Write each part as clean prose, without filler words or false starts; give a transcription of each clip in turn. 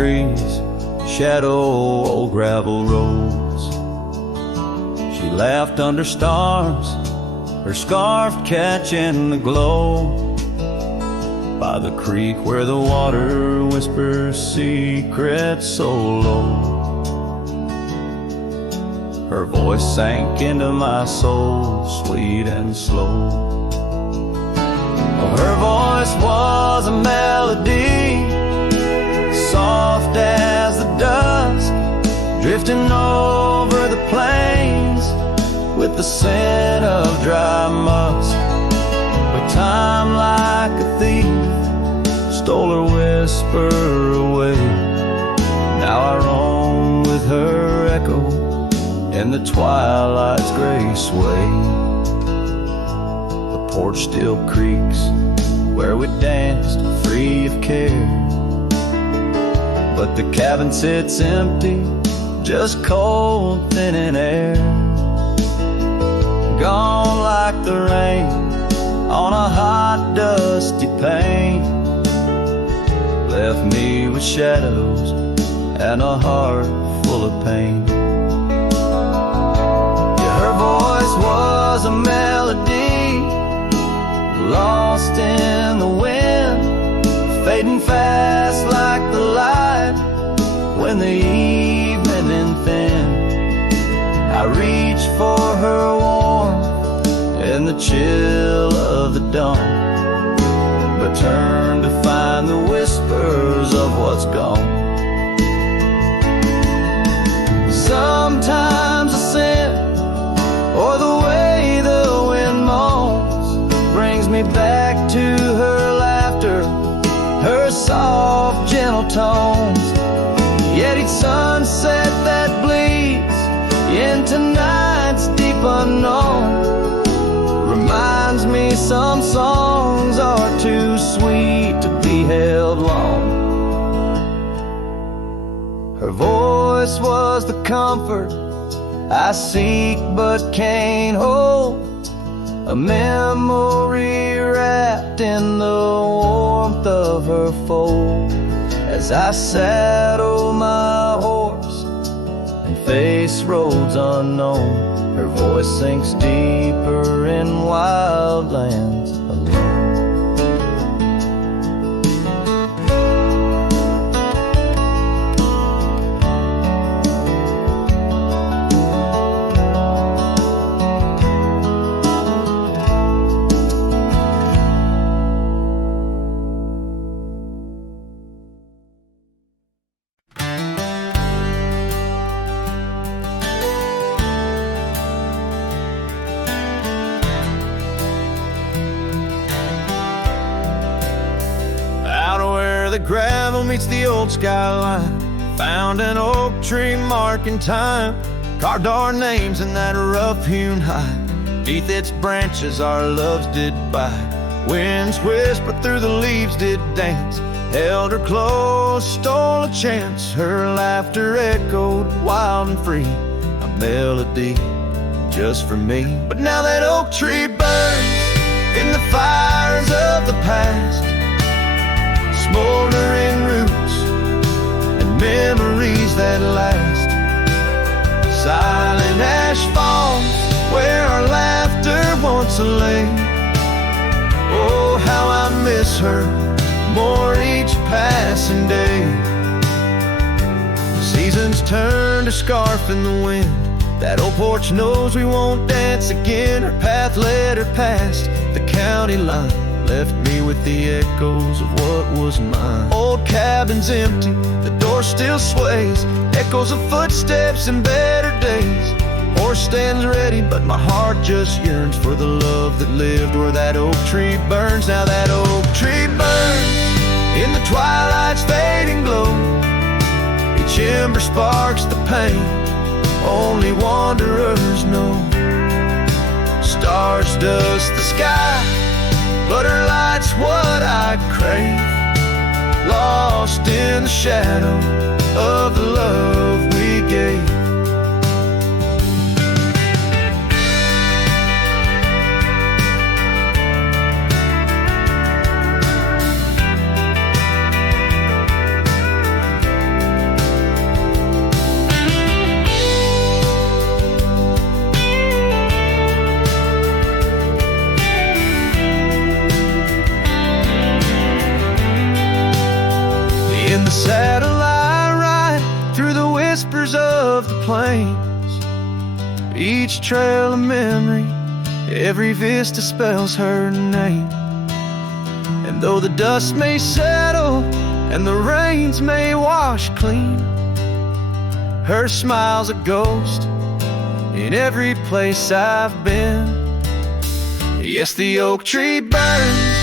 trees shadow old gravel roads. She laughed under stars, her scarf catching the glow, by the creek where the water whispers secrets so low. Her voice sank into my soul, sweet and slow. Oh, her voice was a melody, soft as the dusk, drifting over the plains with the scent of dry musk. But time, like a thief, stole her whisper away. Now I roam with her echo in the twilight's gray sway. The porch still creaks where we danced, free of care, but the cabin sits empty, just cold, thinning air. Gone like the rain on a hot, dusty pane, left me with shadows and a heart full of pain. Her voice was a melody, lost in the wind, fading fast like the light when the evening thin. I reached for her warmth in the chill of the dawn, but turned to find the whispers of what's gone. Sometimes I sin, or the way the wind moans, brings me back to her laughter, her soft, gentle tones. Yet each sunset that bleeds into night's deep unknown reminds me some songs are too sweet to be held long. Her voice was the comfort I seek but can't hold, a memory wrapped in the warmth of her fold. As I saddle my horse and face roads unknown, her voice sinks deeper in wild lands alone. The gravel meets the old skyline, found an oak tree marking time, carved our names in that rough-hewn hide. Beneath its branches our loves did bide, winds whispered through the leaves did dance, held her close, stole a chance, her laughter echoed wild and free, a melody just for me. But now that oak tree burns in the fires of the past, smoldering roots and memories that last. Silent ash falls where our laughter once lay. Oh, how I miss her more each passing day. Seasons turn to scarf in the wind, that old porch knows we won't dance again. Her path led her past the county line, left me with the echoes of what was mine. Old cabin's empty, the door still sways, echoes of footsteps in better days. Horse stands ready, but my heart just yearns for the love that lived where that oak tree burns. Now that oak tree burns in the twilight's fading glow, each ember sparks the pain only wanderers know. Stars dust the sky, but her light's what I crave, lost in the shadow of the love we gave. of the plains, each trail a memory, every vista spells her name. And though the dust may settle and the rains may wash clean, her smile's a ghost in every place I've been. Yes, the oak tree burns,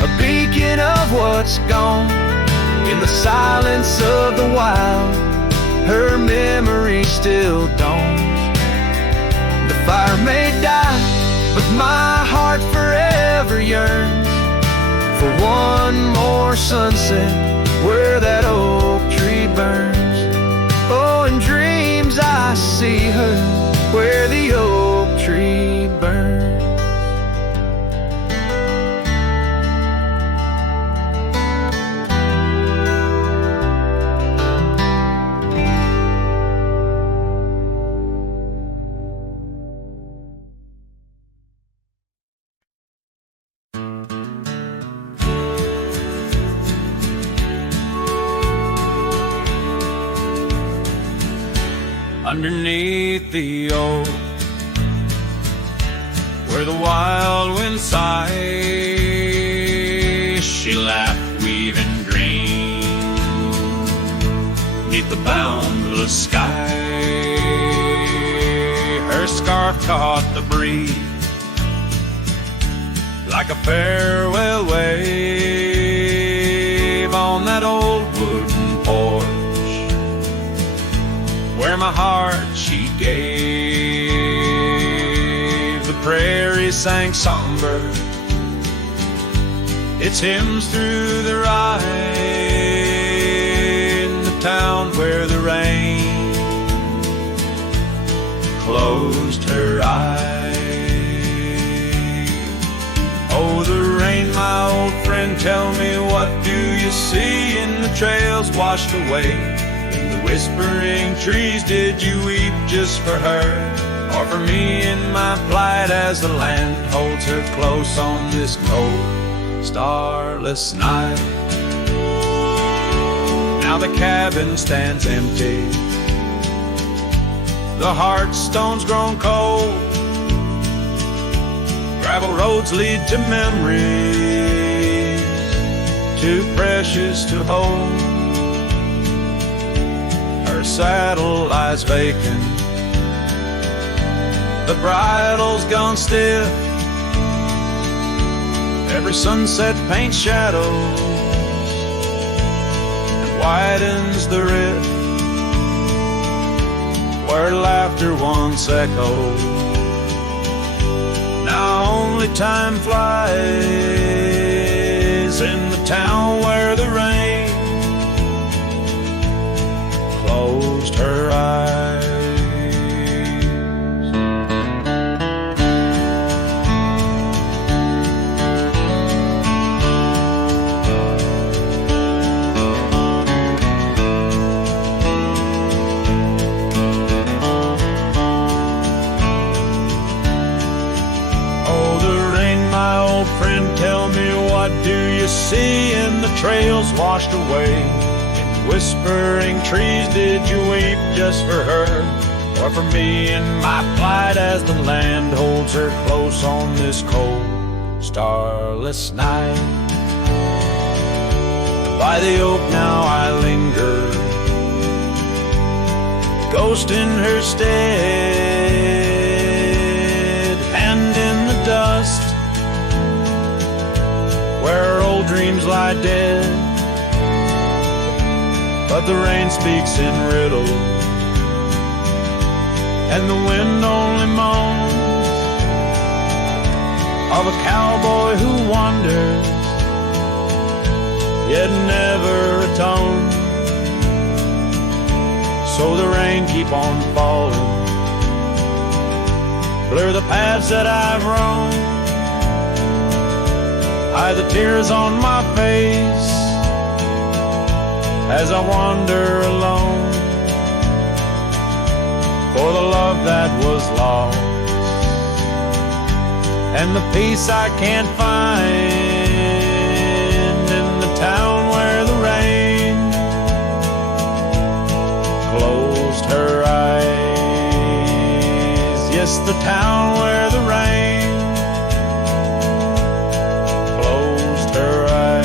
a beacon of what's gone. In the silence of the wild, her memory still dawns. The fire may die, but my heart forever yearns for one more sunset where that oak tree burns. Oh, in dreams I see her where the oak tree burns. Underneath the oak, where the wild wind sighs, she laughed weaving green 'neath the boundless sky. Her scarf caught the breeze like a farewell wave on that old wooden porch where my heart she gave. The prairie sang songbird its hymns through the rye in the town where the rain closed her eyes. Oh, the rain, my old friend, tell me, what do you see in the trails washed away? Whispering trees, did you weep just for her, or for me in my plight as the land holds her close on this cold, starless night? Now the cabin stands empty, the hearthstone's grown cold, gravel roads lead to memories too precious to hold. Her saddle lies vacant, the bridle's gone stiff, every sunset paints shadows and widens the rift where laughter once echoed. Now only time flies in the town where the rain closed her eyes. Oh, the rain, my old friend, tell me, what do you see in the trails washed away? Whispering trees, did you weep just for her, or for me in my plight as the land holds her close on this cold, starless night? By the oak now I linger, ghost in her stead, and in the dust where old dreams lie dead. But the rain speaks in riddles, and the wind only moans of a cowboy who wanders, yet never atones. So the rain keep on falling, blur the paths that I've roamed, hide the tears on my face as I wander alone for the love that was lost and the peace I can't find in the town where the rain closed her eyes. the town where the rain closed her eyes.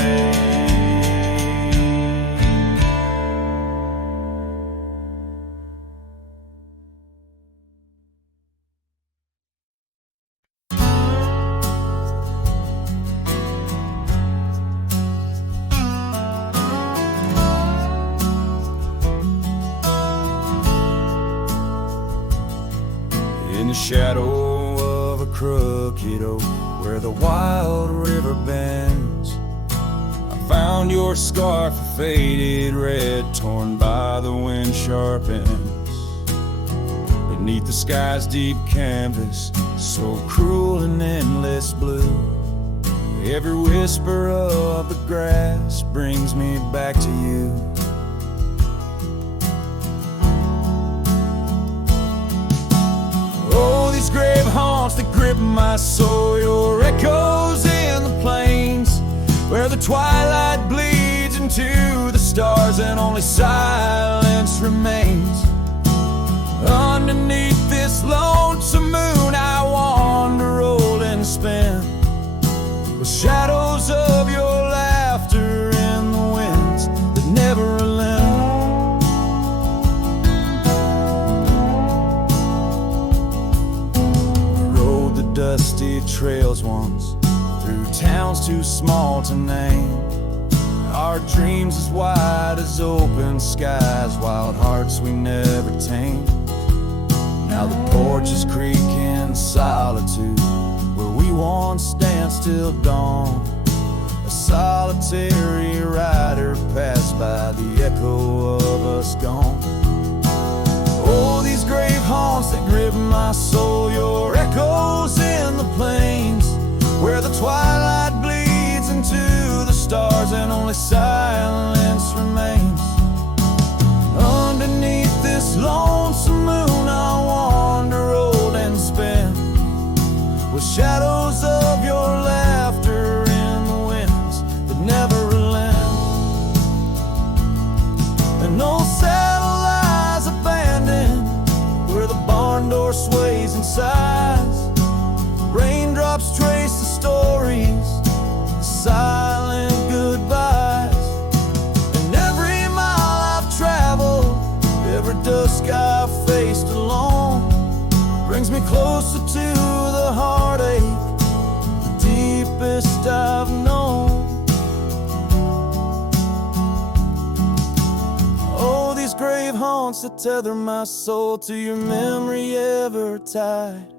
In the shadow of a crooked oak where the wild river bends, I found your scarf, a faded red, torn by the wind sharp ends. Beneath the sky's deep canvas, so cruel and endless blue, every whisper of the grass brings me back to you. Oh, these grave haunts that grip my soul, your echoes in the plains, where the twilight bleeds into the stars and only silence remains. Underneath this lonesome moon I wander, old and spent, with shadows of your laughter in the winds that never relent. Dusty trails once, through towns too small to name, our dreams as wide as open skies, wild hearts we never tamed. Now the porches creak in solitude, where we once danced till dawn. A solitary rider passed by, the echo of us gone. Oh, these grave haunts that grip my soul, your echoes in the plains, where the twilight bleeds into the stars and only silence remains. Underneath this lonesome moon I wander, old and spent, with shadows of your laughter in the winds that never relent. And no saddle lies abandoned where the barn door sways and sighs. Raindrops trace the stories, the silent goodbyes. And every mile I've traveled, every dusk I've faced alone, brings me closer to the heartache, the deepest I've known. Oh, these grave haunts that tether my soul to your memory ever tied.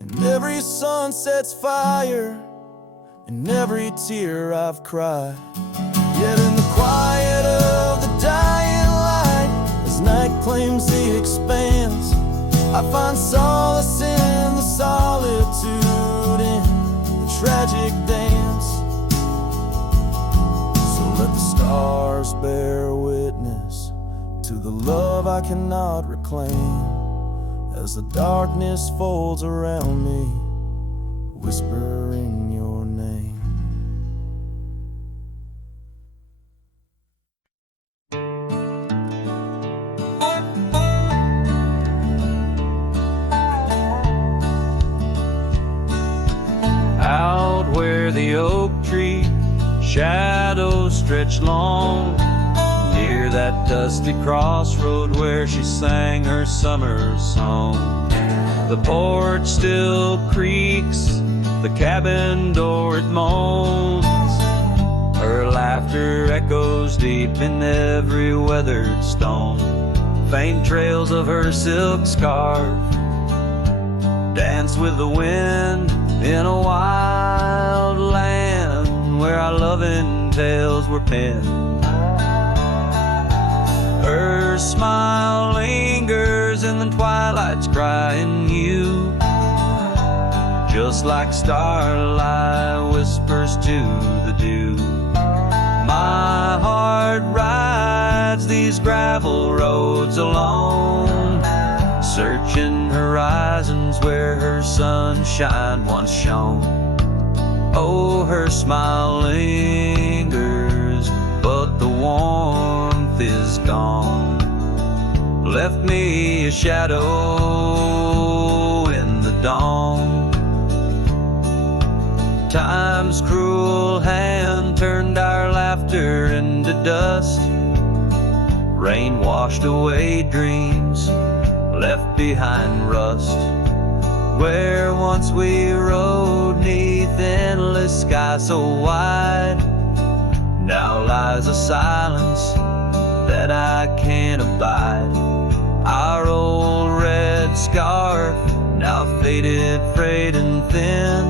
And every sunset's fire, and every tear I've cried. Yet in the quiet of the dying light, as night claims the expanse, I find solace in the solitude, in the tragic dance. So let the stars bear witness to the love I cannot reclaim, as the darkness folds around me, whispering your name. Out where the oak tree shadows stretch long, near that dusty crossroad where she sang her summer song. The porch still creaks, the cabin door it moans, her laughter echoes deep in every weathered stone. Faint trails of her silk scarf dance with the wind in a wild land where our loving tales were penned. Her smile lingers in the twilight's crying hue, just like starlight whispers to the dew. My heart rides these gravel roads alone, searching horizons where her sunshine once shone. Oh, her smile lingers, but the warmth is gone. Left me a shadow in dawn. Time's cruel hand turned our laughter into dust. Rain washed away dreams, left behind rust. Where once we rode 'neath endless sky so wide, now lies a silence that I can't abide. Our old red scarf, now faded, frayed and thin,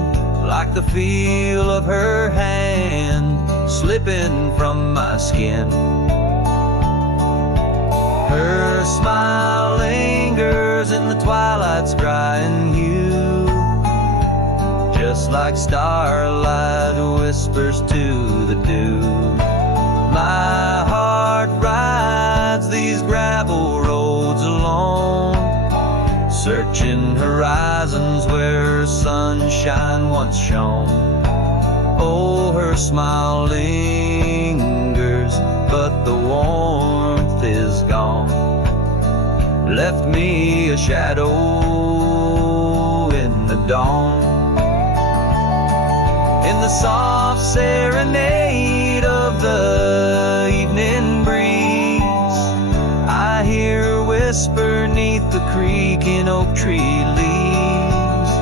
like the feel of her hand slipping from my skin. Her smile lingers in the twilight's crying hue, just like starlight whispers to the dew. My heart rides these gravel roads alone, searching horizons where sunshine once shone. Oh, her smile lingers, but the warmth is gone. Left me a shadow in the dawn. In the soft serenade of the evening breeze, I hear her whisper 'neath the creaking oak tree leaves.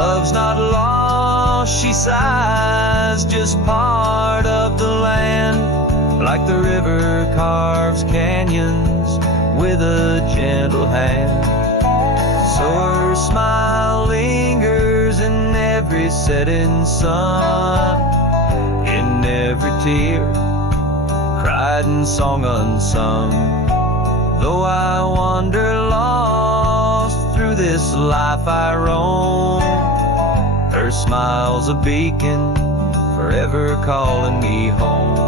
Love's not lost, she sighs, just part of the land, like the river carves canyons with a gentle hand. So her smile lingers in every setting sun, in every tear, cried and song unsung. Though I wander lost through this life I roam, her smile's a beacon, forever calling me home.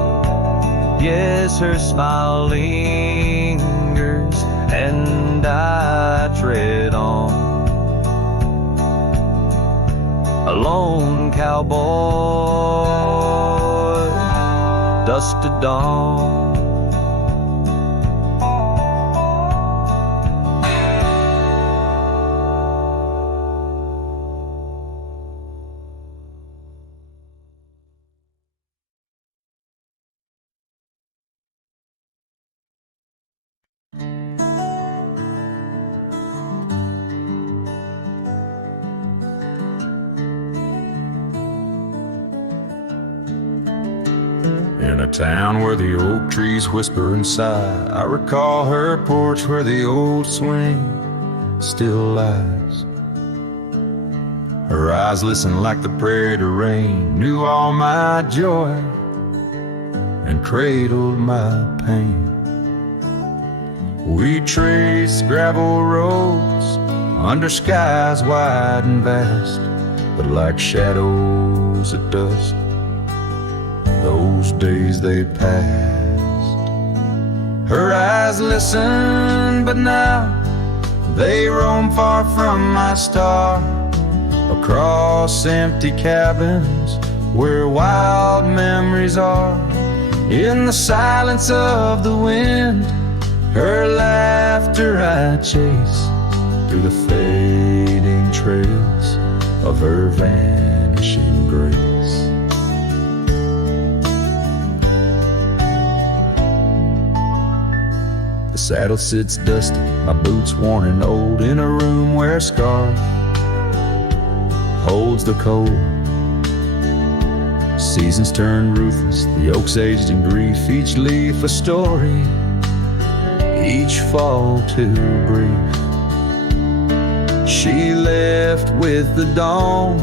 Yes, her smile lingers, and I tread on. A lone cowboy, dusk to dawn. In a town where the oak trees whisper and sigh, I recall her porch where the old swing still lies. Her eyes listened like the prairie to rain, knew all my joy and cradled my pain. We traced gravel roads under skies wide and vast, but like shadows at dusk, those days they passed. Her eyes listen, but now they roam far from my star, across empty cabins where wild memories are. In the silence of the wind, her laughter I chase through the fading trails of her vanishing grace. The saddle sits dusty, my boots worn and old, in a room where a scar holds the cold. Seasons turn ruthless, the oaks aged in grief, each leaf a story, each fall too brief. She left with the dawn,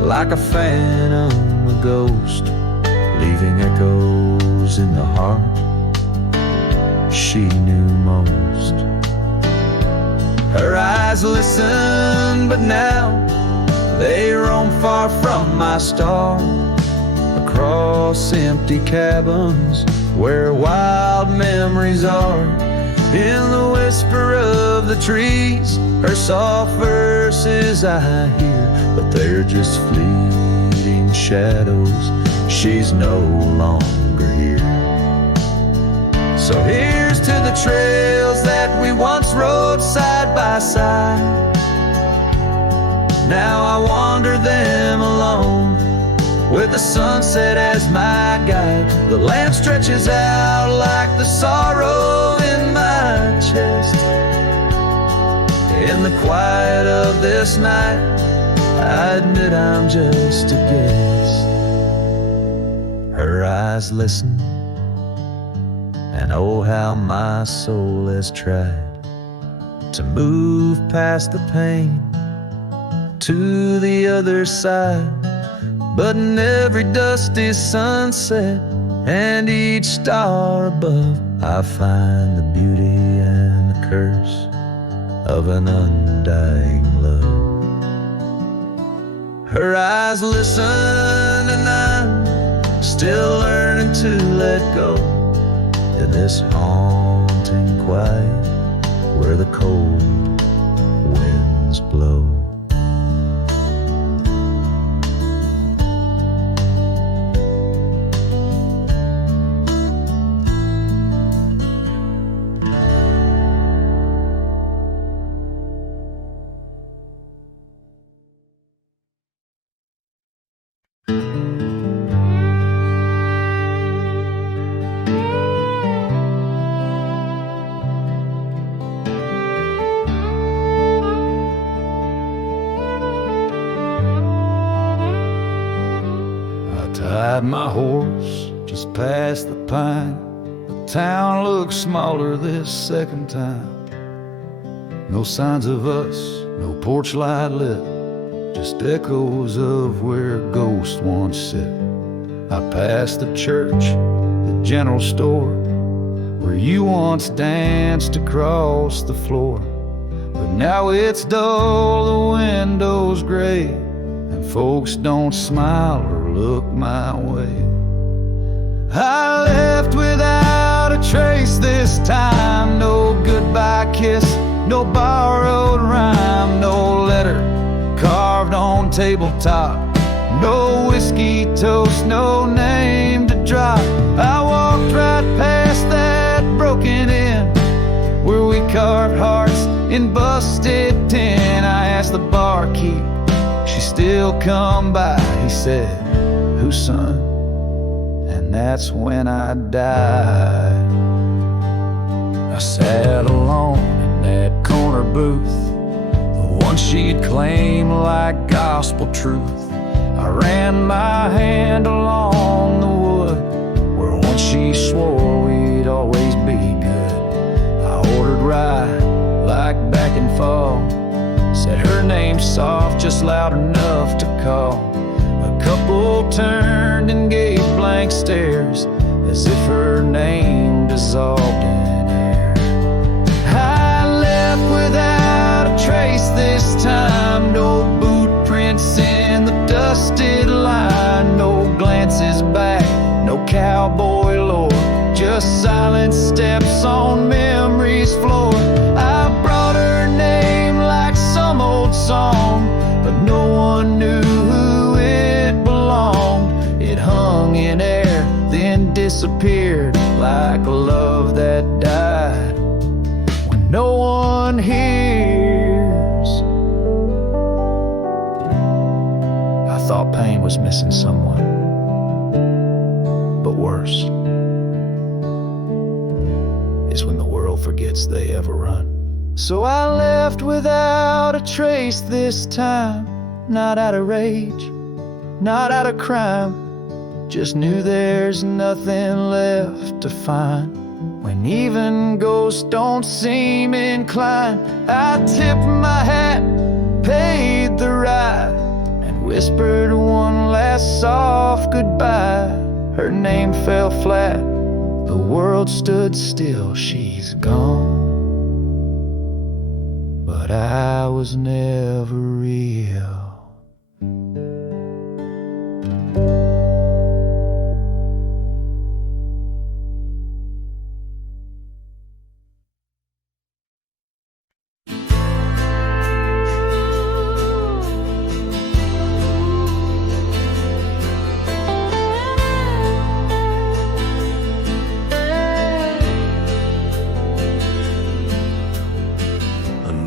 like a phantom, a ghost, leaving echoes in the heart she knew most. Her eyes listen, but now they roam far from my star, across empty cabins where wild memories are. In the whisper of the trees, her soft verses I hear, but they're just fleeting shadows, she's no longer here. So here's to the trails that we once rode side by side, Now I wander them alone, with the sunset as my guide. The lamp stretches out like the sorrow in my chest. In the quiet of this night, I admit I'm just a guest. Her eyes listen, and oh how my soul has tried to move past the pain to the other side. But in every dusty sunset and each star above, I find the beauty and the curse of an undying love. Her eyes listen and I'm still learning to let go in this haunting quiet where the cold winds blow. Tied my horse just past the pine. The town looks smaller this second time. No signs of us, no porch light lit, just echoes of where a ghost once sit. I passed the church, the general store, where you once danced across the floor. But now it's dull, the window's gray, and folks don't smile or look my way. I left without a trace this time. No goodbye kiss, no borrowed rhyme, no letter carved on tabletop, no whiskey toast, no name to drop. I walked right past that broken inn where we carved hearts in busted tin. I asked the barkeep, she still come by. He said, whose son? And that's when I died. I sat alone in that corner booth, the one she'd claim like gospel truth. I ran my hand along the wood where once she swore we'd always be good. I ordered rye like back in fall, said her name soft, just loud enough to call. A couple turned and gave blank stares as if her name dissolved in air. I left without a trace this time. No boot prints in the dusted line, no glances back, no cowboy lore, just silent steps on memory's floor. I brought her name like some old song, but no one knew who it belonged. It hung in air, then disappeared like a love that died when no one hears. I thought pain was missing someone, but worse is when the world forgets they ever run. So I left without a trace this time, not out of rage, not out of crime, just knew there's nothing left to find. When even ghosts don't seem inclined, I tipped my hat, paid the ride, and whispered one last soft goodbye. Her name fell flat, the world stood still, she's gone. But I was never real.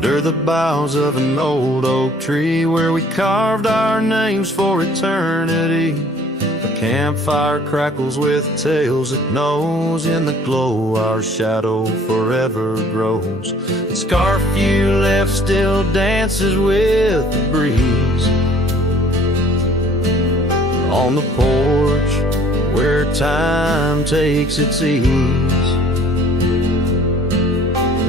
under the boughs of an old oak tree where we carved our names for eternity. A campfire crackles with tales it knows. In the glow our shadow forever grows. The scarf you left still dances with the breeze on the porch where time takes its ease.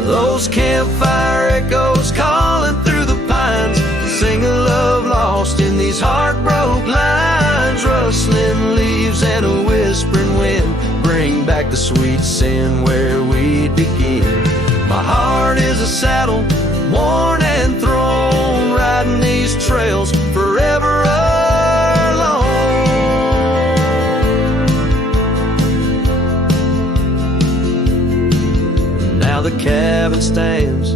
Those campfire echoes calling through the pines sing a love lost in these heartbroken lines. Rustling leaves and a whispering wind bring back the sweet sin where we begin. My heart is a saddle, worn and thrown, riding these trails forever alone. Now the cabin stands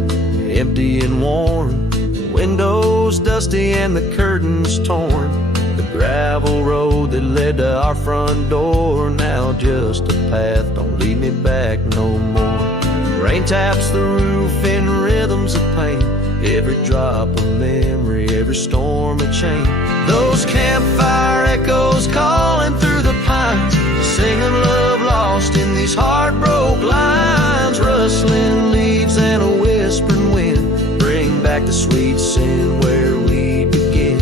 empty and warm, windows dusty and the curtains torn. The gravel road that led to our front door, now just a path, don't lead me back no more. Rain taps the roof in rhythms of pain, every drop of memory, every storm a chain. Those campfire echoes calling through the pines, singing love lost in these heartbroken lines. Rustling leaves and a whispering wind bring back the sweet sin where we begin.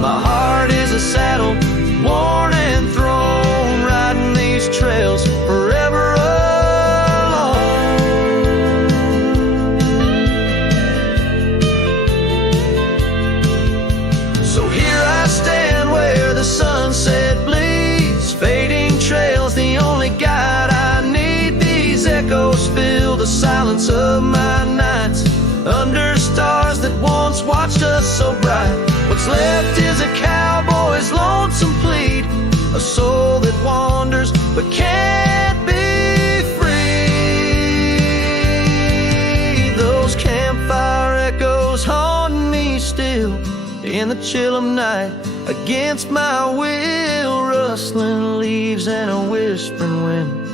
My heart is a saddle, worn and thrown, riding these trails forever alone. So here I stand where the sunset bleeds, fading trails, the only guide I need. These echoes fill the silence of my nights, under stars that once watched us so bright. What's left is a cowboy's lonesome plead, a soul that wanders but can't be free. Those campfire echoes haunt me still in the chill of night, against my will. Rustling leaves and a whispering wind,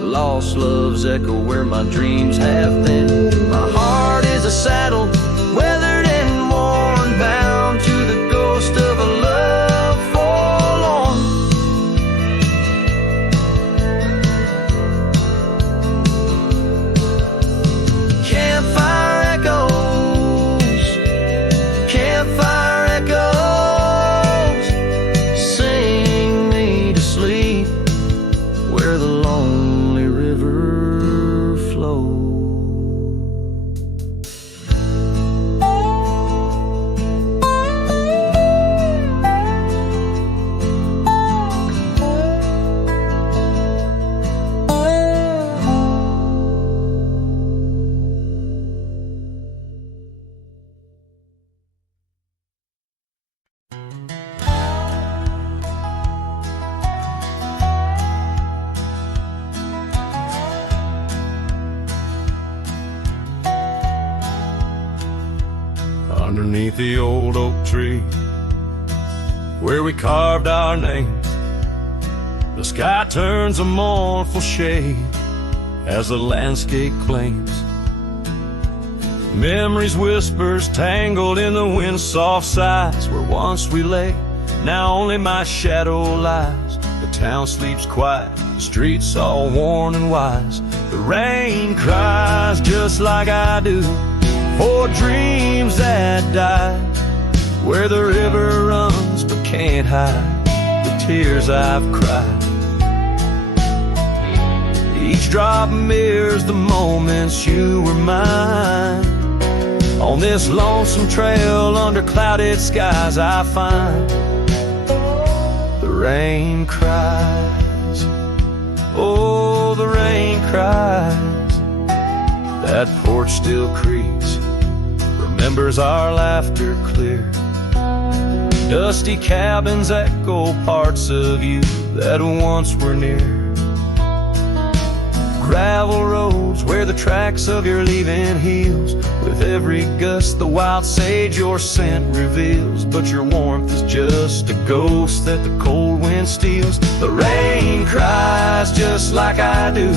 lost love's echo where my dreams have been. My heart is a saddle, weathered and worn, bound to the ghost of a love forlorn. Campfire echoes, campfire echoes, sing me to sleep where the lonely river flows. Underneath the old oak tree where we carved our names, the sky turns a mournful shade as the landscape claims. Memories whispers tangled in the wind soft sighs where once we lay, now only my shadow lies. The town sleeps quiet, the streets all worn and wise. The rain cries just like I do for dreams that die, where the river runs but can't hide the tears I've cried. Each drop mirrors the moments you were mine. On this lonesome trail under clouded skies I find the rain cries, oh the rain cries. That porch still creaks, remembers our laughter clear. Dusty cabins echo parts of you that once were near. Gravel roads where the tracks of your leaving heals. With every gust the wild sage your scent reveals. But your warmth is just a ghost that the cold wind steals. The rain cries just like I do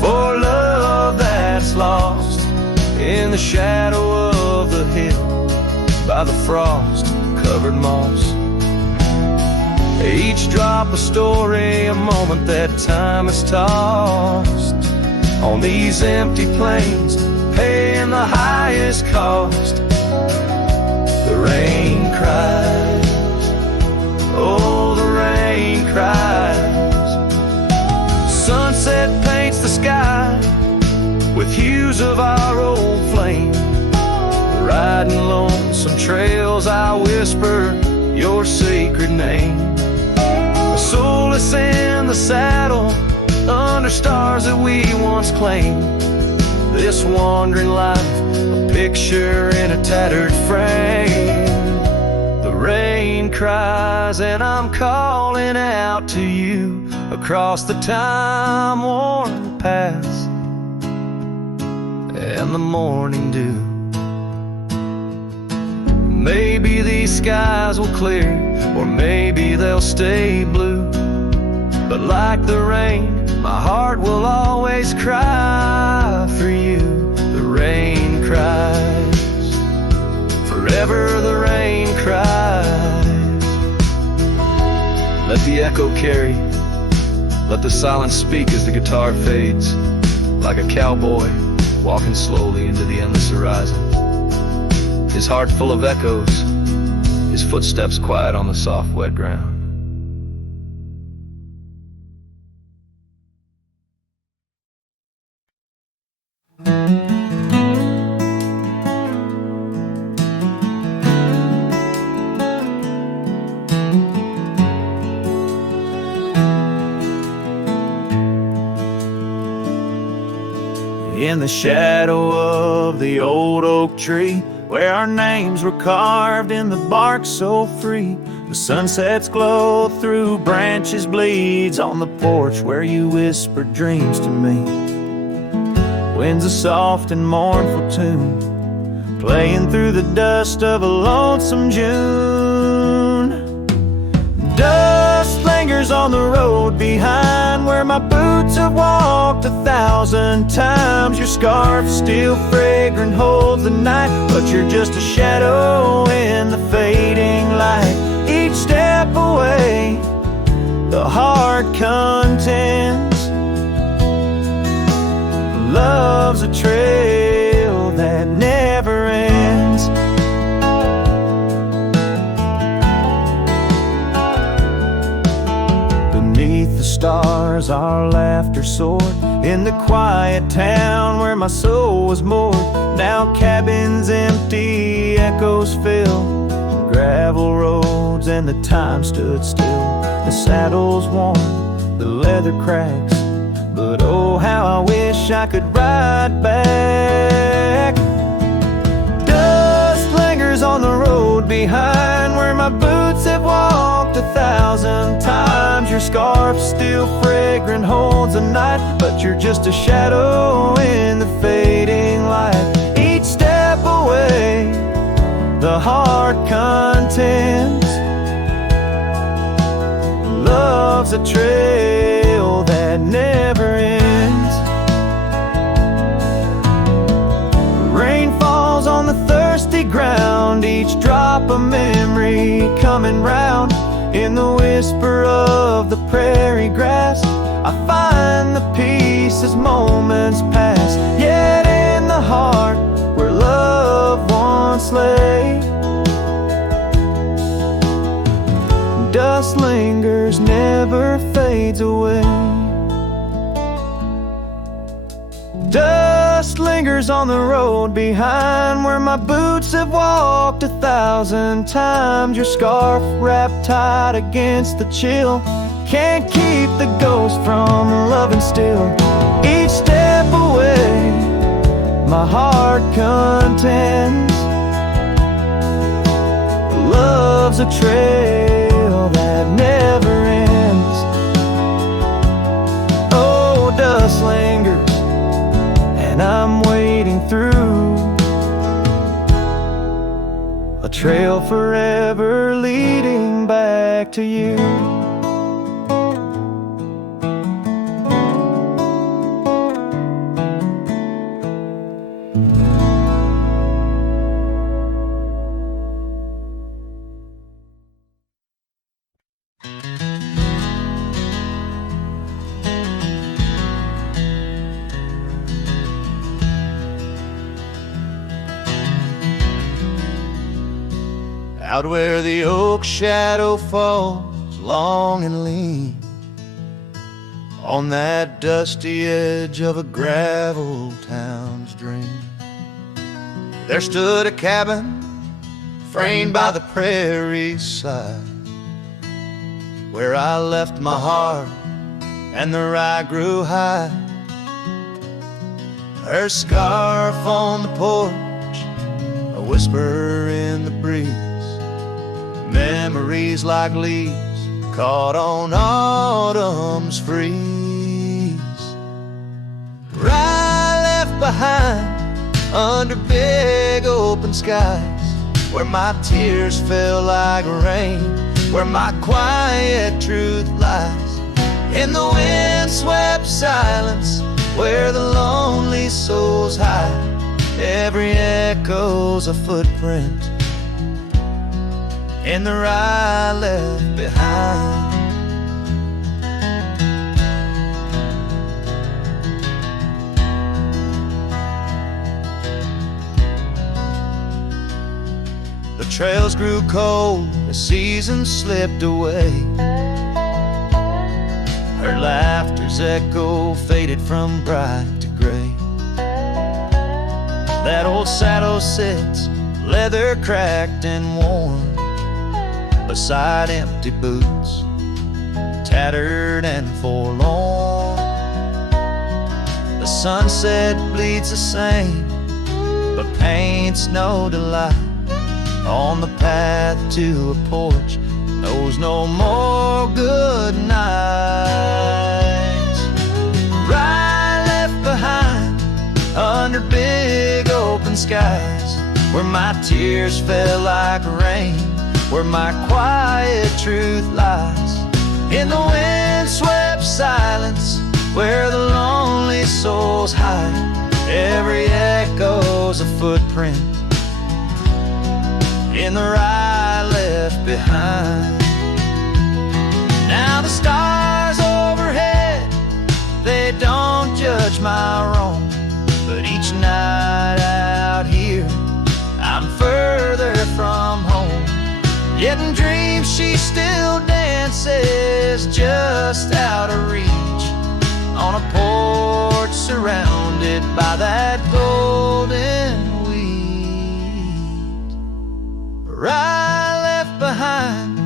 for love that's lost in the shadow of by the frost-covered moss. Each drop a story, a moment that time has tossed. On these empty plains, paying the highest cost. The rain cries, oh, the rain cries. Sunset paints the sky with hues of our old flame. Riding lonesome trails, I whisper your sacred name. Soulless in the saddle, under stars that we once claimed. This wandering life, a picture in a tattered frame. The rain cries and I'm calling out to you across the time-worn paths and the morning dew. Maybe these skies will clear, or maybe they'll stay blue. But like the rain, my heart will always cry for you. The rain cries, forever the rain cries. Let the echo carry, let the silence speak as the guitar fades. Like a cowboy walking slowly into the endless horizon. His heart full of echoes, his footsteps quiet on the soft wet ground. In the shadow of the old oak tree, where our names were carved in the bark so free, the sunset's glow through branches bleeds on the porch where you whispered dreams to me. Winds a soft and mournful tune, playing through the dust of a lonesome June. Dust lingers on the road behind where my boots have walked 1,000 times. Your scarf still fragrant holds the night, but you're just a shadow in the fading light. Each step away, the heart contends. Love's a trail that never ends. Beneath the stars, our laughter soared in the quiet town where my soul was moored. Now cabins empty, echoes fill gravel roads, and the time stood still. The saddle's worn, the leather cracks, but oh, how I wish I could ride back. Dust lingers on the road behind where my boots have walked 1,000 times. Your scarf still fragrant holds the night, but you're just a shadow in the fading light. Each step away, the heart contends. Love's a trail that never ends. Rain falls on the thirsty ground, each drop a memory coming round. In the whisper of the prairie grass, I find the peace as moments pass. Yet in the heart where love once lay, dust lingers, never fades away. Dust lingers on the road behind where my boots have walked 1,000 times. Your scarf wrapped tight against the chill can't keep the ghost from loving still. Each step away, my heart contends. Love's a trail that never ends. Oh, dust lingers, and I'm wading through a trail forever leading back to you. out where the oak shadow falls long and lean on that dusty edge of a gravel town's dream. There stood a cabin framed by the prairie's side, where I left my heart and the rye grew high. Her scarf on the porch, a whisper in the breeze, memories like leaves caught on autumn's freeze. Rye left behind under big open skies, where my tears fell like rain, where my quiet truth lies. In the wind-swept silence, where the lonely souls hide, every echo's a footprint in the rye left behind. The trails grew cold, the seasons slipped away. Her laughter's echo faded from bright to gray. That old saddle sits, leather cracked and worn, beside empty boots, tattered and forlorn. The sunset bleeds the same, but paints no delight on the path to a porch, knows no more good nights. Rye left behind under big open skies, where my tears fell like rain, where my quiet truth lies. In the wind-swept silence, where the lonely souls hide, every echo's a footprint in the rye left behind. Now the stars overhead, they don't judge my wrong, but each night out here I'm further from home. Yet in dreams she still dances just out of reach, on a porch surrounded by that golden wheat. Rye left behind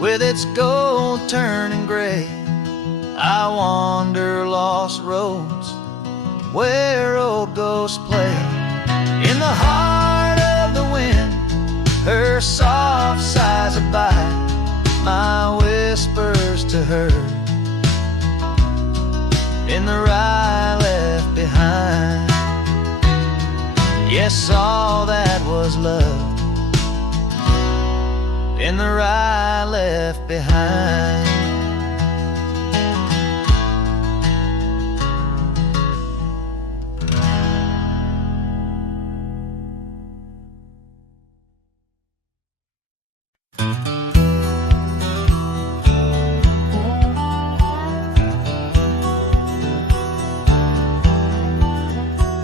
with its gold turning gray, I wander lost roads where old ghosts play. In the heart of the wind, her soft sighs abide, my whispers to her in the rye left behind. Yes, all that was love in the rye left behind.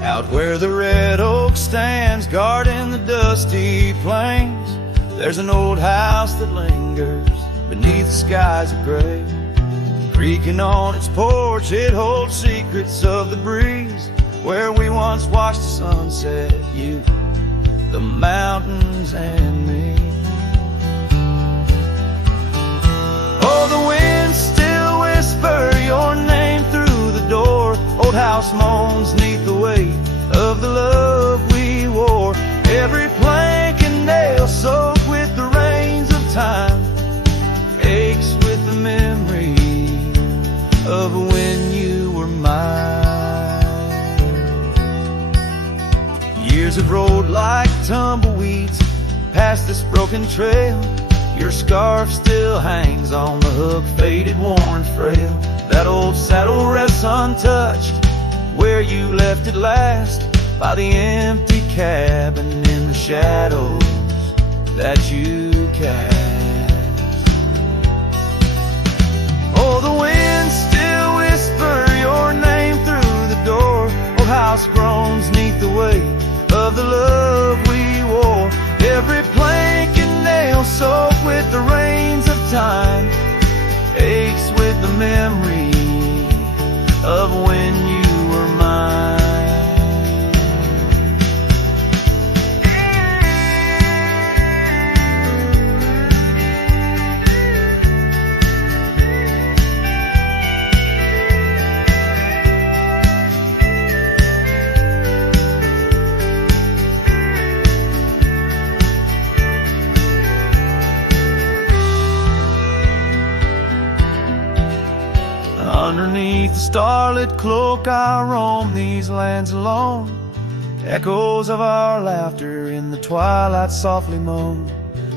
Out where the red oak stands guarding the dusty plains, there's an old house that lingers beneath the skies of gray. Creaking on its porch, it holds secrets of the breeze, where we once watched the sunset, you, the mountains, and me. Oh, the winds still whisper your name through the door. Old house moans neath the weight of the love we wore. Every plank and nail soaked with the rains of time aches with the memory of when you were mine. Years have rolled like tumbleweeds past this broken trail. Your scarf still hangs on the hook, faded, worn, frail. That old saddle rests untouched where you left it last, by the empty cabin in the shadows that you cast. Oh, the winds still whisper your name through the door. Old house groans neath the weight of the love we wore. Every plank and nail starlit cloak I roam these lands alone. Echoes of our laughter in the twilight softly moan.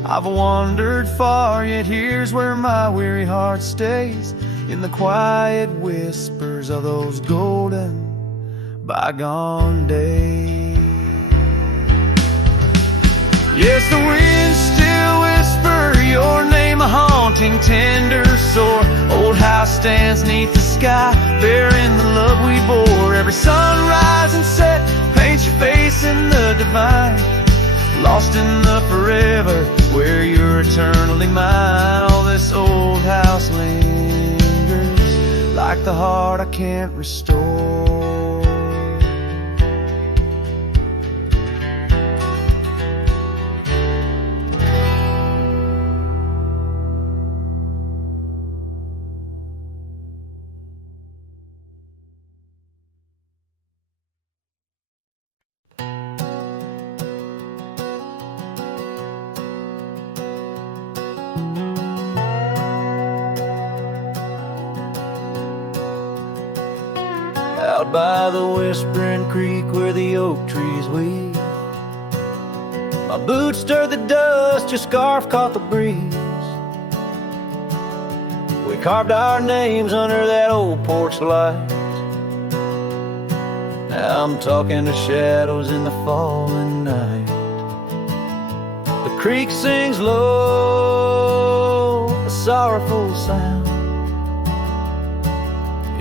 I've wandered far, yet here's where my weary heart stays, in the quiet whispers of those golden bygone days. Yes, the winds still whisper your name, a haunting, tender, sore. Old house stands neath the sky, bearing the love we bore. Every sunrise and set paints your face in the divine, lost in the forever where you're eternally mine. All this old house lingers like the heart I can't restore. Out by the whispering creek where the oak trees weave, my boots stirred the dust, your scarf caught the breeze. We carved our names under that old porch light. Now I'm talking to shadows in the falling night. The creek sings low, a sorrowful sound,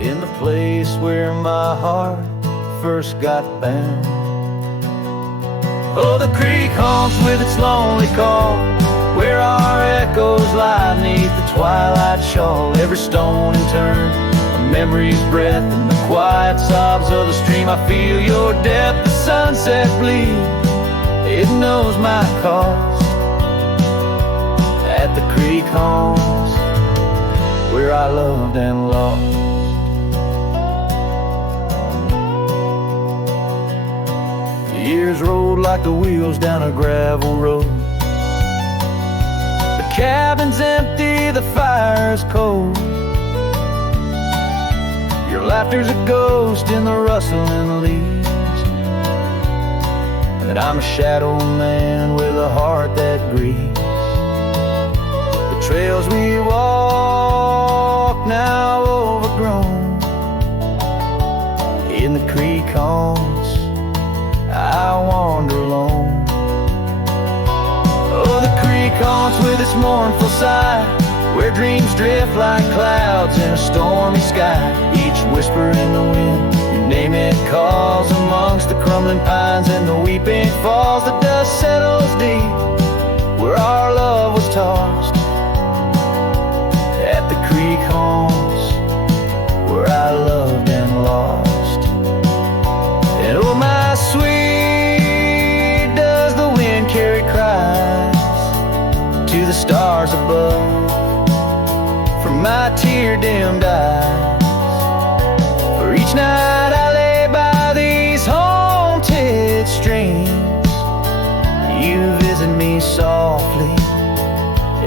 in the place where my heart first got bound. Oh, the creek haunts with its lonely call, where our echoes lie neath the twilight shawl. Every stone and turn, a memory's breath, and the quiet sobs of the stream. I feel your depth, the sunset bleed, it knows my cost. At the creek haunts, where I loved and lost. Years rolled like the wheels down a gravel road. The cabin's empty, the fire's cold. Your laughter's a ghost in the rustling leaves, and I'm a shadow man with a heart that grieves. The trails we walk now overgrown, in the creek haunts I wander alone. Oh, the creek haunts with its mournful sigh, where dreams drift like clouds in a stormy sky. Each whisper in the wind, your name it calls, amongst the crumbling pines and the weeping falls. The dust settles deep where our love was tossed. At the creek haunts, where I loved and lost. And oh, my sweet, does the wind carry cries to the stars above from my tear-dimmed eyes? For each night I lay by these haunted streams, you visit me softly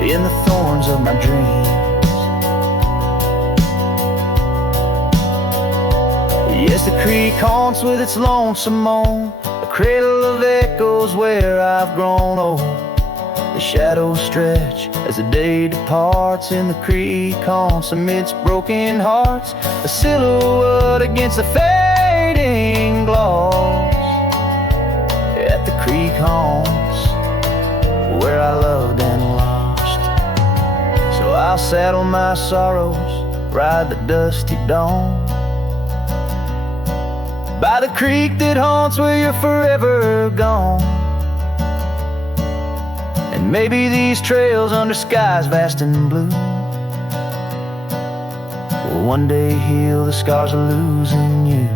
in the thorns of my dreams. Yes, the creek haunts with its lonesome moan, a cradle of echoes where I've grown old. The shadows stretch as the day departs, in the creek haunts amidst broken hearts, a silhouette against the fading gloss. At the creek haunts, where I loved and lost. So I'll saddle my sorrows, ride the dusty dawn, by the creek that haunts where you're forever gone. And maybe these trails under skies vast and blue will one day heal the scars of losing you.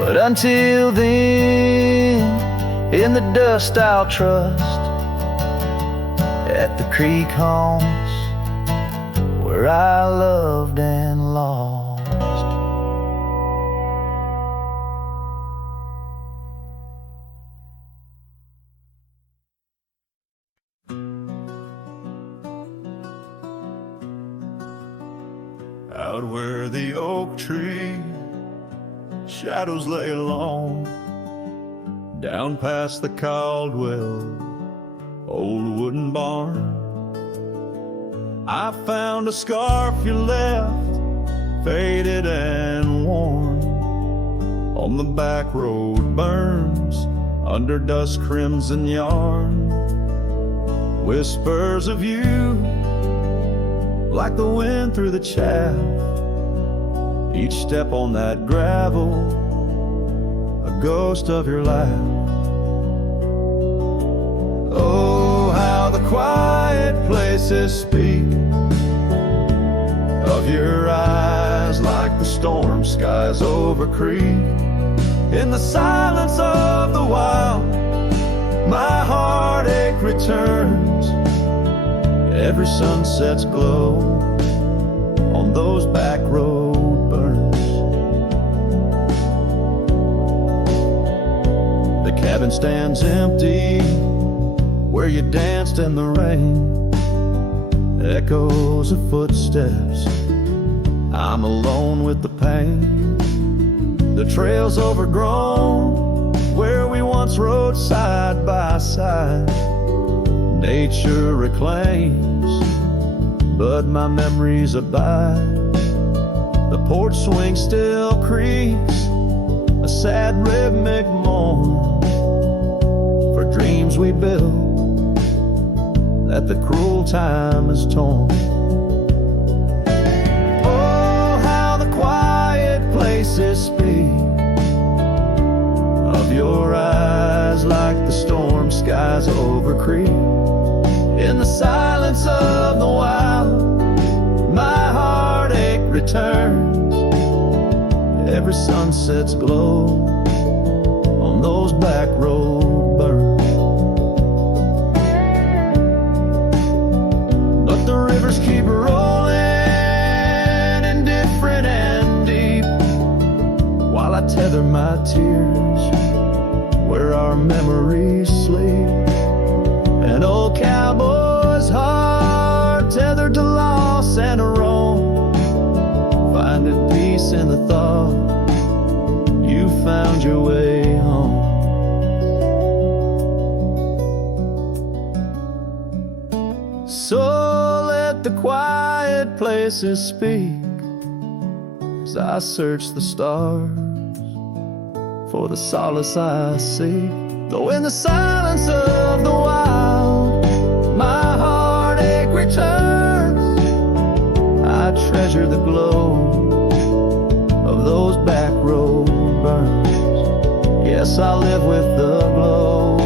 But until then, in the dust I'll trust. At the creek haunts, where I loved and lost. out where the oak tree shadows lay long, down past the Caldwell old wooden barn. I found a scarf you left, faded and worn, on the back road burns under dust crimson yarn. Whispers of you, like the wind through the chaff, each step on that gravel, a ghost of your laugh. Oh, how the quiet places speak of your eyes, like the storm skies over creek. In the silence of the wild, my heartache returns. Every sunset's glow on those back road burns. The cabin stands empty where you danced in the rain. Echoes of footsteps, I'm alone with the pain. The trail's overgrown where we once rode side by side. Nature reclaims, but my memories abide. The porch swing still creaks, a sad rhythmic mourn for dreams we built that the cruel time has torn. Oh, how the quiet places speak of your eyes, like the storm skies over creek. In the silence of the wild, my heartache returns. Every sunset's glow on those back road burns. But the rivers keep rolling, indifferent and deep, while I tether my tears where our memories sleep. An old cowboy's heart tethered to loss and a wrong, finding peace in the thought you found your way home. So let the quiet places speak as I search the stars for the solace I seek. Though in the silence of the wild, my heartache returns, I treasure the glow of those back road burns. Yes, I live with the glow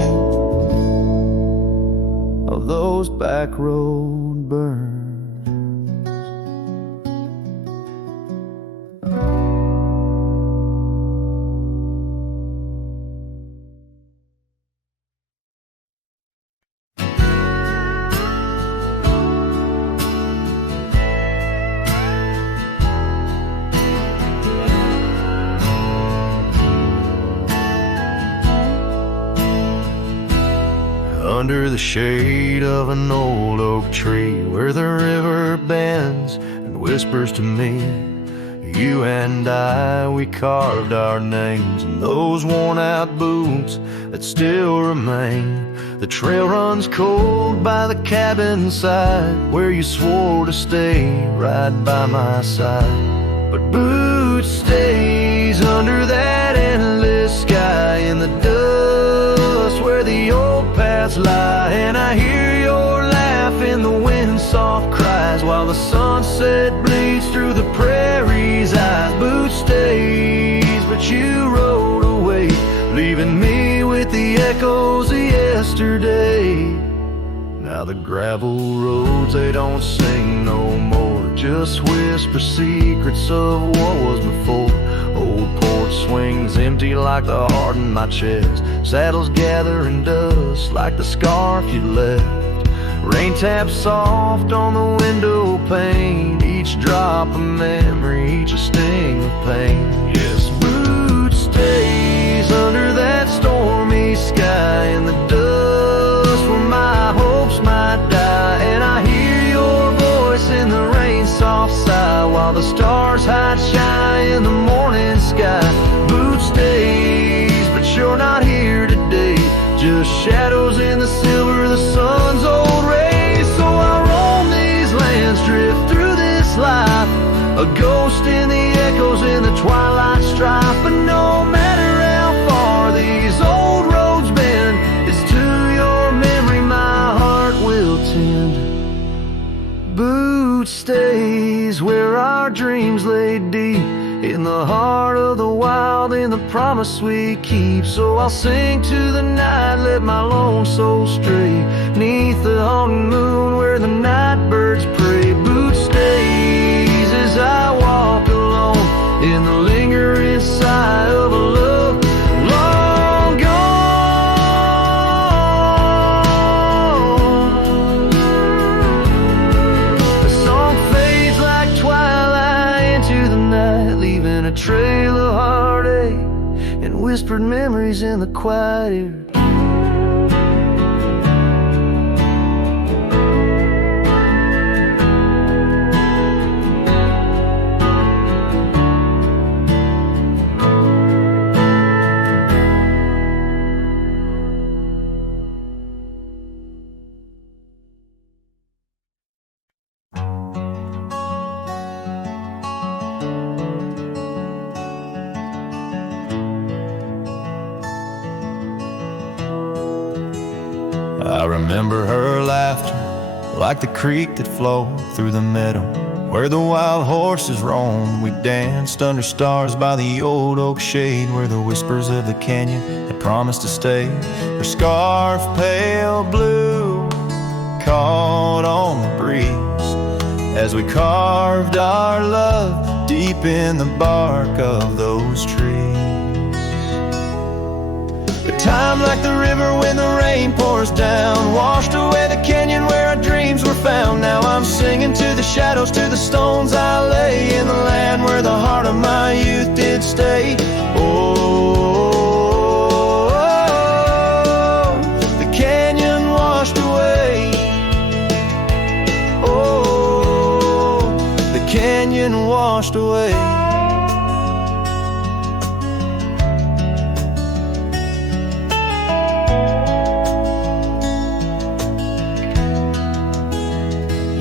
of those back road burns. Under the shade of an old oak tree, where the river bends and whispers to me, you and I, we carved our names in those worn out boots that still remain. The trail runs cold by the cabin side, where you swore to stay right by my side. But Boots stays under that endless sky in the dust where the old paths lie. And I hear your laugh in the wind's soft cries, while the sunset bleeds through the prairie's eyes. Boots stays, but you rode away, leaving me with the echoes of yesterday. Now the gravel roads, they don't sing no more, just whisper secrets of what was before. Old porch swings empty like the heart in my chest, saddles gathering dust like the scarf you left. Rain taps soft on the window pane, each drop a memory, each a sting of pain. Yes, Boots stays under that stormy sky in the dust where my hopes might die. And I hear your voice in the rain soft sigh, while the stars tight shy in the morning sky. Boot stays, but you're not here today. Just shadows in the silver, the sun's old rays. So I roam these lands, drift through this life, a ghost in the echoes in the twilight strife. But no matter how far these old roads bend, it's to your memory my heart will tend. Boot stays where our dreams lay deep, in the heart of the wild, in the promise we keep. So I'll sing to the night, let my lone soul stray, neath the haunting moon where the night birds pray. Boot stays as I walk alone, in the lingering sigh of a love long gone. The song fades like twilight into the night, leaving a trail of heartache and whispered memories in the quiet air. I remember her laughter like the creek that flowed through the meadow where the wild horses roamed. We danced under stars by the old oak shade where the whispers of the canyon had promised to stay. Her scarf pale blue caught on the breeze as we carved our love deep in the bark of those trees. Time like the river when the rain pours down, washed away the canyon where our dreams were found. Now I'm singing to the shadows, to the stones I lay, in the land where the heart of my youth did stay. Oh, the canyon washed away. Oh, the canyon washed away.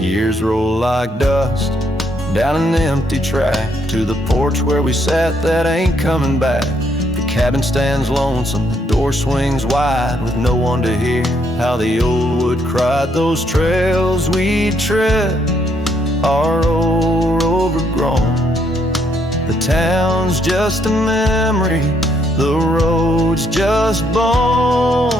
Years roll like dust down an empty track to the porch where we sat that ain't coming back. The cabin stands lonesome, the door swings wide with no one to hear how the old wood cried. Those trails we tread are old, overgrown. The town's just a memory, the road's just bones.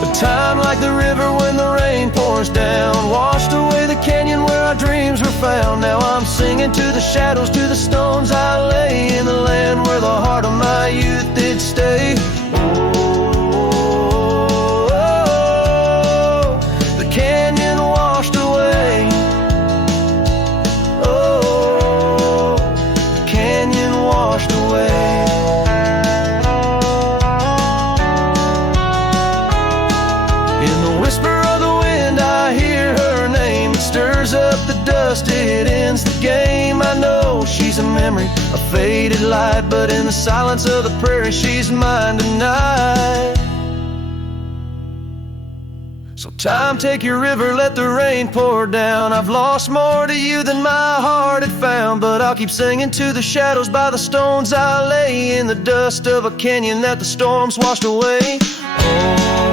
But time like the river when the rain pours down, washed away the canyon where our dreams were found. Now I'm singing to the shadows, to the stones I lay, in the land where the heart of my youth did stay. Oh, the canyon washed away. Oh, the canyon washed away. Stirs up the dust, it ends the game. I know she's a memory, a faded light, but in the silence of the prairie, she's mine tonight. So time, take your river, let the rain pour down. I've lost more to you than my heart had found, but I'll keep singing to the shadows by the stones I lay, in the dust of a canyon that the storms washed away. Oh,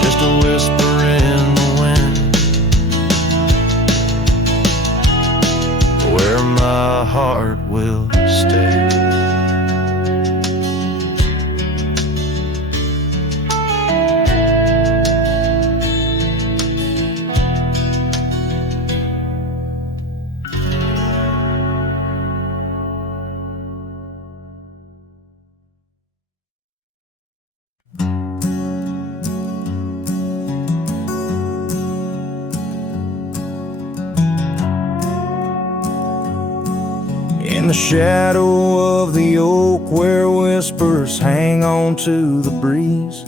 just a whisper in the wind, where my heart will stay. the shadow of the oak where whispers hang on to the breeze,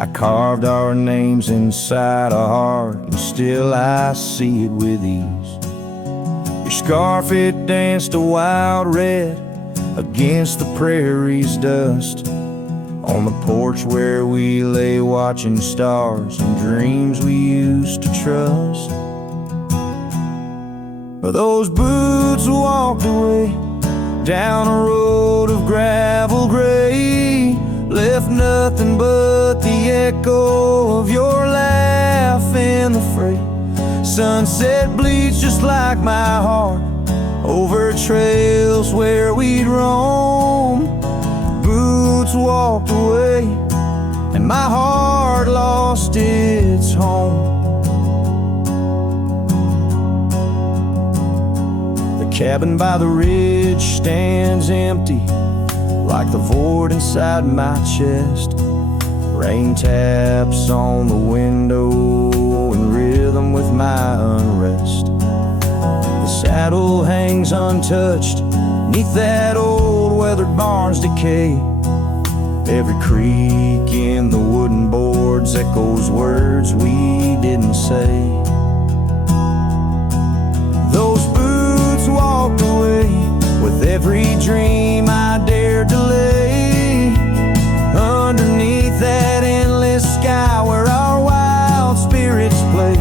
I carved our names inside a heart, and still I see it with ease. Your scarf, it danced a wild red against the prairie's dust, on the porch where we lay watching stars and dreams we used to trust. Those boots walked away down a road of gravel gray, left nothing but the echo of your laugh in the fray. Sunset bleeds just like my heart over trails where we'd roam. Boots walked away and my heart lost its home. The cabin by the ridge stands empty, like the void inside my chest. Rain taps on the window in rhythm with my unrest. The saddle hangs untouched neath that old weathered barn's decay. Every creak in the wooden boards echoes words we didn't say. Those boots walked away with every dream I dared to lay underneath that endless sky where our wild spirits play.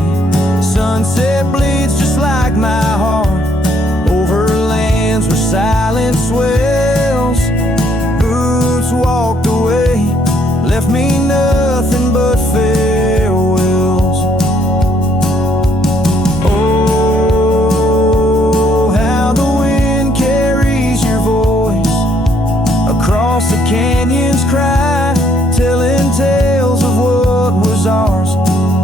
Sunset bleeds just like my heart over lands where silence swells. Boots walked away, left me nothing but farewells. Oh, how the wind carries your voice across the canyon's cry, telling tales of what was ours.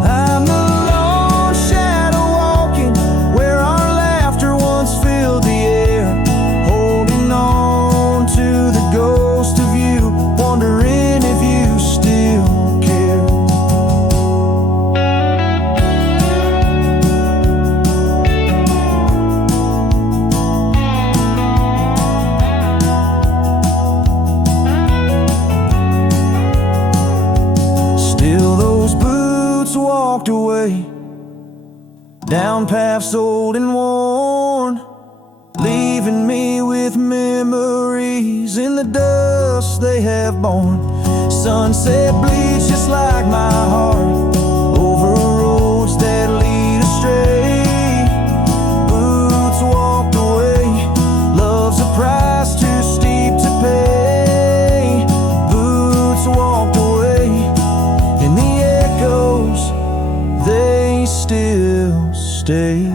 I'm the lone shadow walking where our laughter once filled the air, holding on to the ghost of you, wondering if you still care. Still those boots walked away down paths old and worn, leaving me with memories in the dust they have borne. Sunset bleeds just like my heart over roads that lead astray. Boots walked away, love's a price too steep to pay. Boots walked away, and the echoes, they still stay.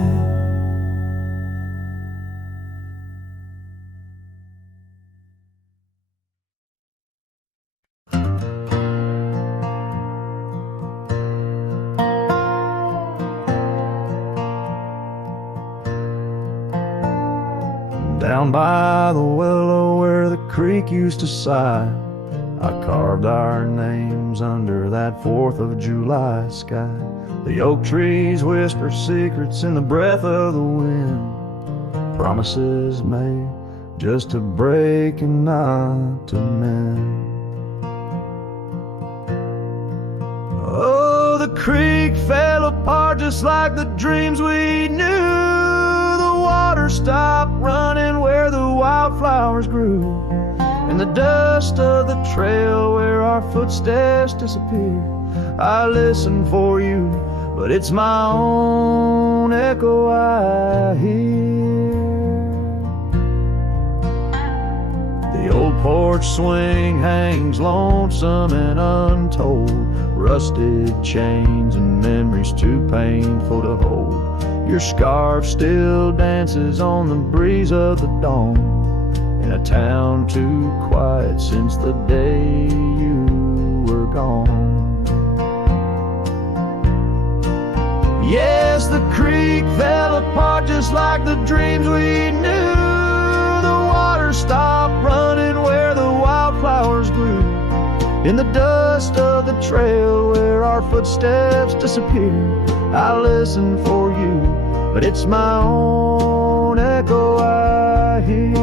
Down by the willow where the creek used to sigh, I carved our names under that 4th of July sky. The oak trees whisper secrets in the breath of the wind, promises made just to break and not to mend. Oh, the creek fell apart just like the dreams we knew. The water stopped running where the wildflowers grew, in the dust of the trail where our footsteps disappear. I listen for you, but it's my own echo I hear. The old porch swing hangs lonesome and untold, rusted chains and memories too painful to hold. Your scarf still dances on the breeze of the dawn, in a town too quiet since the day you were gone. Yes, the creek fell apart just like the dreams we knew. The water stopped running where the wildflowers grew, in the dust of the trail where our footsteps disappear. I listen for you, but it's my own echo I here.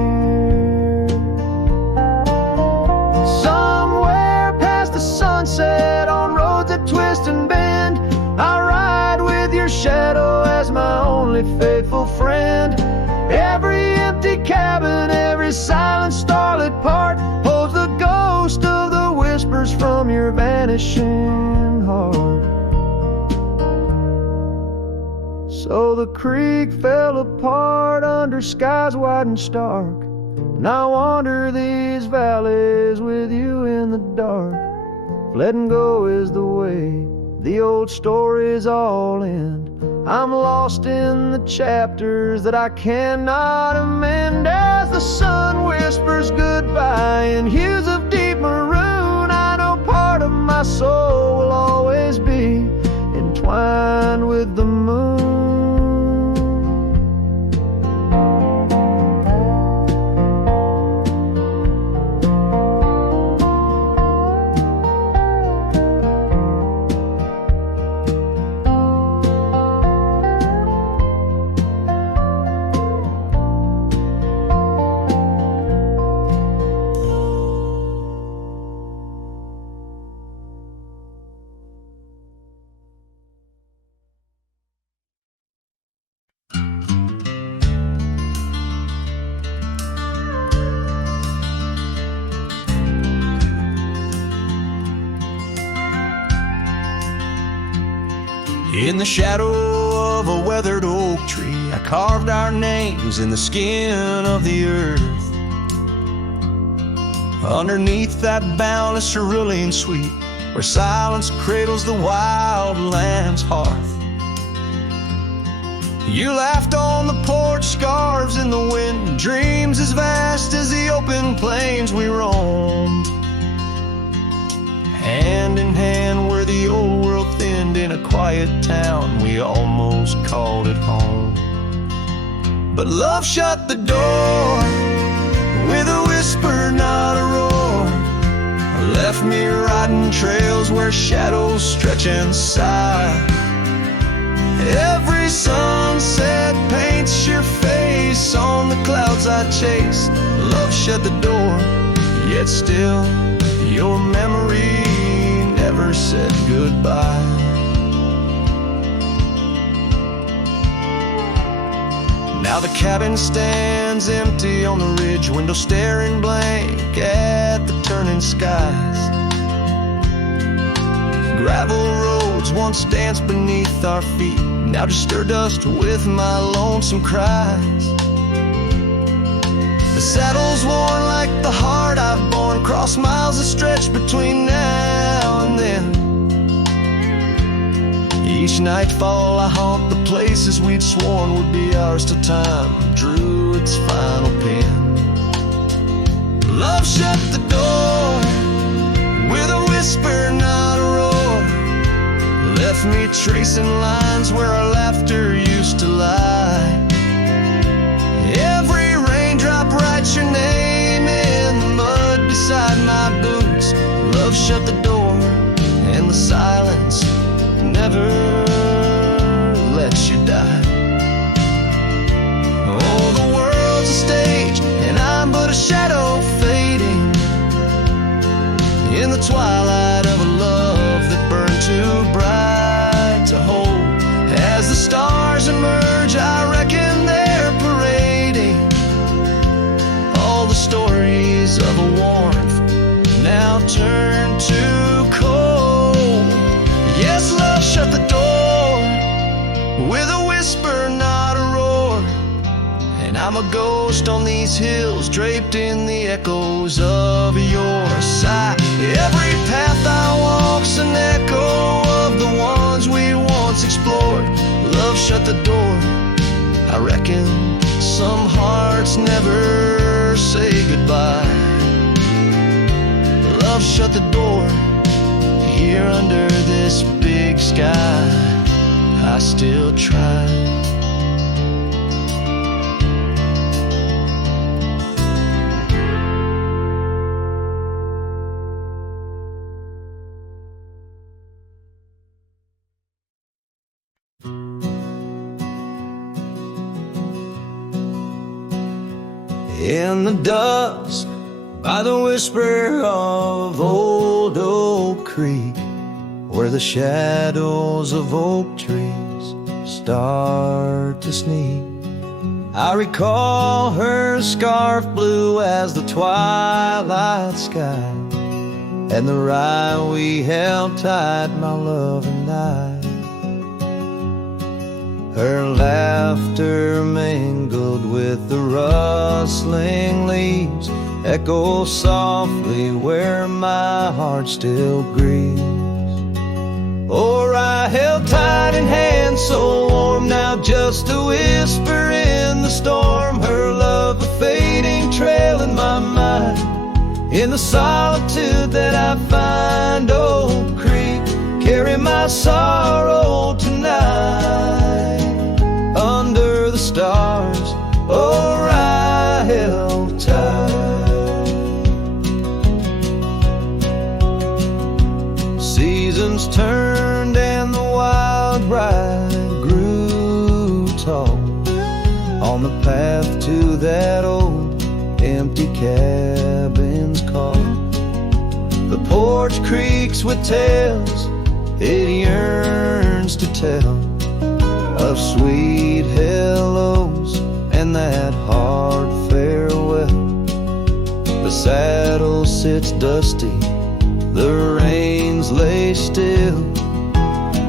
Somewhere past the sunset, on roads that twist and bend, I ride with your shadow as my only faithful friend. Every empty cabin, every silent starlit part holds the ghost of the whispers from your vanishing heart. So the creek fell apart under skies wide and stark, and I wander these valleys with you in the dark. Letting go is the way the old stories all end. I'm lost in the chapters that I cannot amend. As the sun whispers goodbye in hues of deep maroon, I know part of my soul will always be entwined with the moon. In the shadow of a weathered oak tree, I carved our names in the skin of the earth. Underneath that boundless cerulean sweet, where silence cradles the wild lamb's hearth. You laughed on the porch, scarves in the wind, dreams as vast as the open plains we roamed. Hand in hand where the old world thinned, in a quiet town we almost called it home. But love shut the door with a whisper, not a roar. Left me riding trails where shadows stretch and sigh. Every sunset paints your face on the clouds I chase. Love shut the door, yet still your memory never said goodbye. Now the cabin stands empty on the ridge, window staring blank at the turning skies. Gravel roads once danced beneath our feet, now just stir dust with my lonesome cries. The saddle's worn like the heart I've borne, cross miles of stretch between now and then. Each nightfall I haunt the places we'd sworn would be ours till time drew its final pen. Love shut the door with a whisper, not a roar. Left me tracing lines where our laughter used to lie. Every raindrop writes your name in the mud beside my boots. Love shut the door, and the silence never lets you die. Oh, the world's a stage, and I'm but a shadow fading in the twilight of a love that burned too bright to hold. As the stars emerge, I reckon they're parading all the stories of a warmth now turned to cold. Yes, love shut the door with a whisper, not a roar. And I'm a ghost on these hills, draped in the echoes of your sigh. Every path I walk's an echo of the ones we once explored. Love shut the door, I reckon some hearts never say goodbye. Love shut the door, here under this big sky I still try. in the dust by the whisper of old Oak Creek, where the shadows of oak trees start to sneak. I recall her scarf blue as the twilight sky, and the rye we held tight, my love and I. Her laughter mingled with the rustling leaves, echo softly where my heart still grieves. Or I held tight in hands so warm, now just a whisper in the storm. Her love a fading trail in my mind, in the solitude that I find. Oak Creek, carry my sorrow tonight. Under the stars, or I held tight. Seasons turned and the wild ride grew tall on the path to that old empty cabin's call. The porch creaks with tales it yearns to tell, of sweet hellos and that hard farewell. The saddle sits dusty, the reins lay still.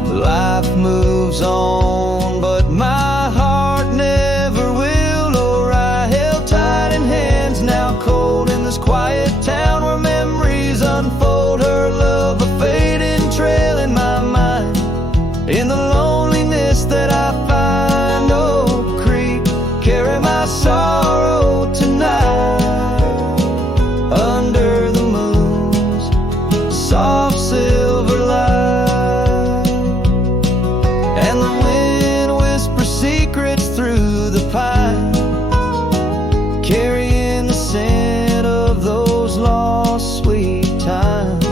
Life moves on, but my heart never will. Or I held tight in hands, now cold in this quiet town where memories unfold. Her love a fading trail in my mind, in the loneliness that I find. Oak Creek, carry my sorrow tonight. Under the moon's soft silver light, and the wind whispers secrets through the pine, carrying the scent of those lost sweet times.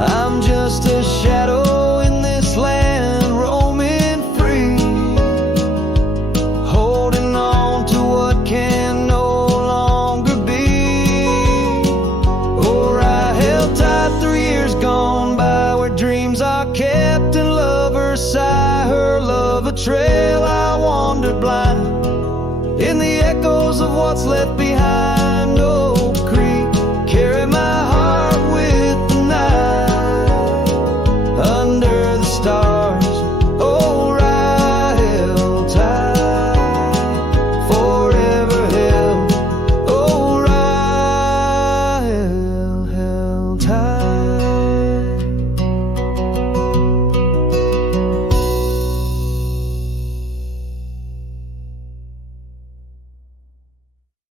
I'm just a shadow in this land, roaming free, holding on to what can no longer be. Or I held tight 3 years gone by, where dreams are kept and lovers sigh. Her love a trail I wandered blind, in the echoes of what's left behind.